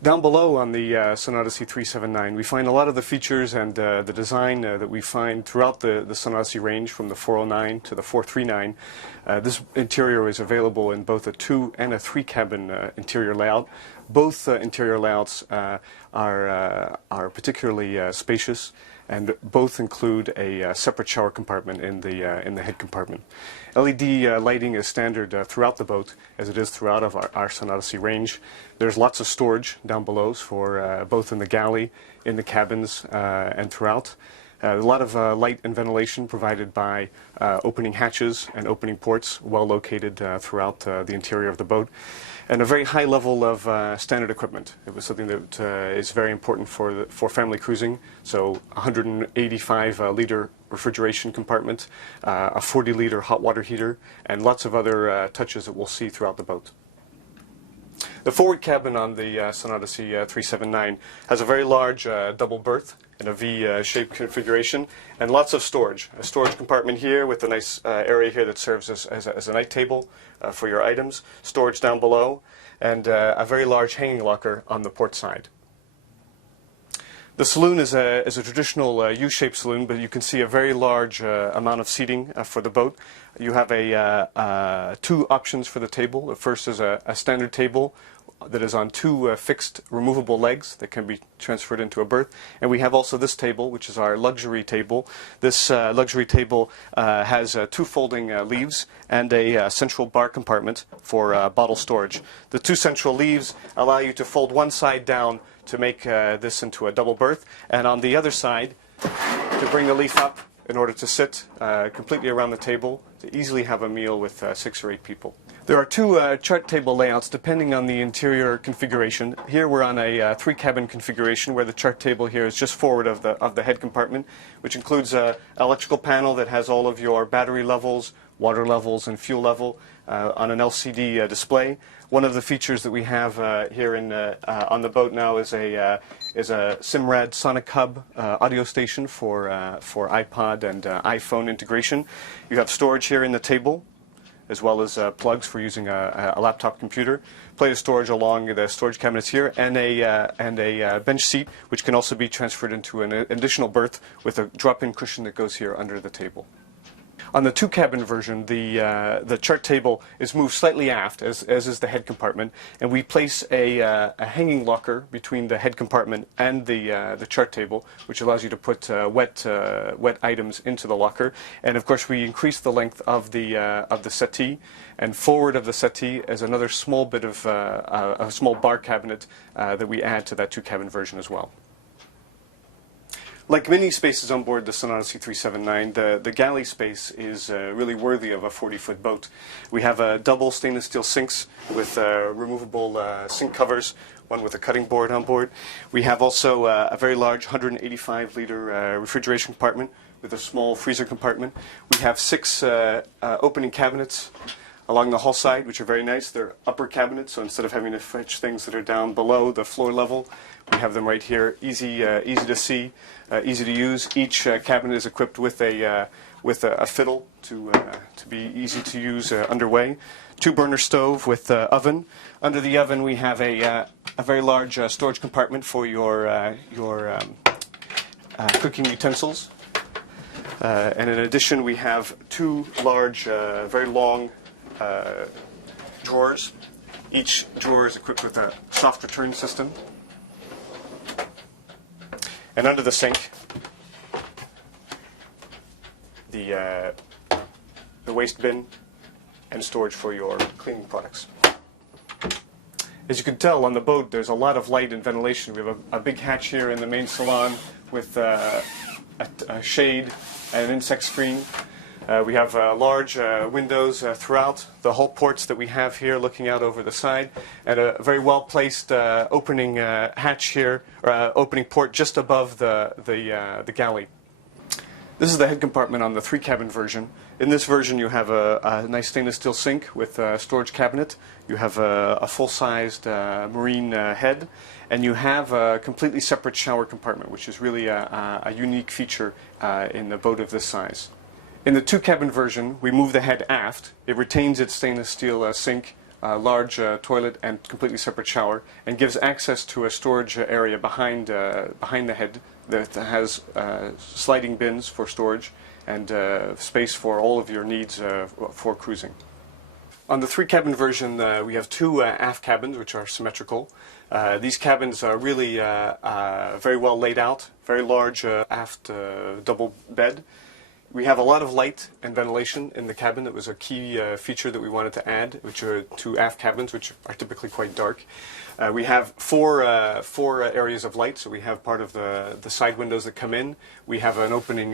Down below on the Odyssey 379, we find a lot of the features and the design that we find throughout the Odyssey range, from the 409 to the 439. This interior is available in both a 2 and a 3 cabin interior layout. Both interior layouts are particularly spacious, and both include a separate shower compartment in the head compartment. LED lighting is standard throughout the boat, as it is throughout of our Odyssey range. There's lots of storage down below for both in the galley, in the cabins, and throughout. A lot of light and ventilation provided by opening hatches and opening ports, well located throughout the interior of the boat. And a very high level of standard equipment. It was something that is very important for family cruising. So 185-liter refrigeration compartment, a 40-liter hot water heater, and lots of other touches that we'll see throughout the boat. The forward cabin on the Odyssey 379 has a very large double berth in a V-shaped configuration, and lots of storage. A storage compartment here with a nice area here that serves as a night table for your items, storage down below, and a very large hanging locker on the port side. The saloon is a traditional U-shaped saloon, but you can see a very large amount of seating for the boat. You have two options for the table. The first is a standard table that is on two fixed removable legs that can be transferred into a berth. And we have also this table, which is our luxury table. This luxury table has two folding leaves and a central bar compartment for bottle storage. The two central leaves allow you to fold one side down to make this into a double berth, and on the other side to bring the leaf up in order to sit completely around the table to easily have a meal with 6 or 8 people. There are two chart table layouts depending on the interior configuration. Here we're on a 3-cabin configuration where the chart table here is just forward of the head compartment, which includes an electrical panel that has all of your battery levels, water levels, and fuel level on an LCD display. One of the features that we have here on the boat now is a Simrad Sonic Hub audio station for iPod and iPhone integration. You have storage here in the table, as well as plugs for using a laptop computer, plate of storage along the storage cabinets here, and a bench seat, which can also be transferred into an additional berth with a drop-in cushion that goes here under the table. On the 2-cabin version, the chart table is moved slightly aft, as is the head compartment, and we place a hanging locker between the head compartment and the chart table, which allows you to put wet items into the locker. And of course, we increase the length of the settee, and forward of the settee is another small bit of a small bar cabinet that we add to that 2-cabin version as well. Like many spaces on board the Odyssey 379, the galley space is really worthy of a 40-foot boat. We have double stainless steel sinks with removable sink covers, one with a cutting board on board. We have also a very large 185-liter refrigeration compartment with a small freezer compartment. We have 6 opening cabinets along the hull side, which are very nice. They're upper cabinets, so instead of having to fetch things that are down below the floor level, we have them right here, easy to see, easy to use. Each cabinet is equipped with a fiddle to be easy to use underway. 2-burner stove with oven. Under the oven, we have a very large storage compartment for your cooking utensils. And in addition, we have 2 large, very long drawers. Each drawer is equipped with a soft return system. And under the sink, the waste bin and storage for your cleaning products. As you can tell, on the boat there's a lot of light and ventilation. We have a big hatch here in the main salon with a shade and an insect screen. We have large windows throughout the hull ports that we have here looking out over the side, and a very well placed opening hatch here, or opening port just above the galley. This is the head compartment on the 3-cabin version. In this version you have a nice stainless steel sink with a storage cabinet. You have a full-sized marine head, and you have a completely separate shower compartment, which is really a unique feature in a boat of this size. In the 2-cabin version, we move the head aft. It retains its stainless steel sink large toilet and completely separate shower, and gives access to a storage area behind the head that has sliding bins for storage and space for all of your needs for cruising. On the 3-cabin version, we have 2 aft cabins, which are symmetrical. These cabins are really very well laid out, very large aft double bed. We have a lot of light and ventilation in the cabin. That was a key feature that we wanted to add, which are 2 aft cabins, which are typically quite dark. We have four areas of light, so we have part of the side windows that come in. We have an opening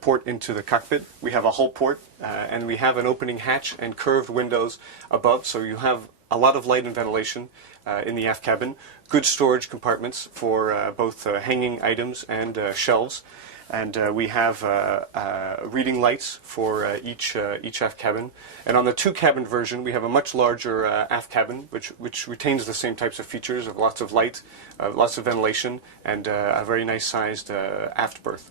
port into the cockpit. We have a hull port, and we have an opening hatch and curved windows above, so you have a lot of light and ventilation in the aft cabin. Good storage compartments for both hanging items and shelves. And we have reading lights for each aft cabin. And on the 2-cabin version, we have a much larger aft cabin, which retains the same types of features of lots of light, lots of ventilation, and a very nice sized aft berth.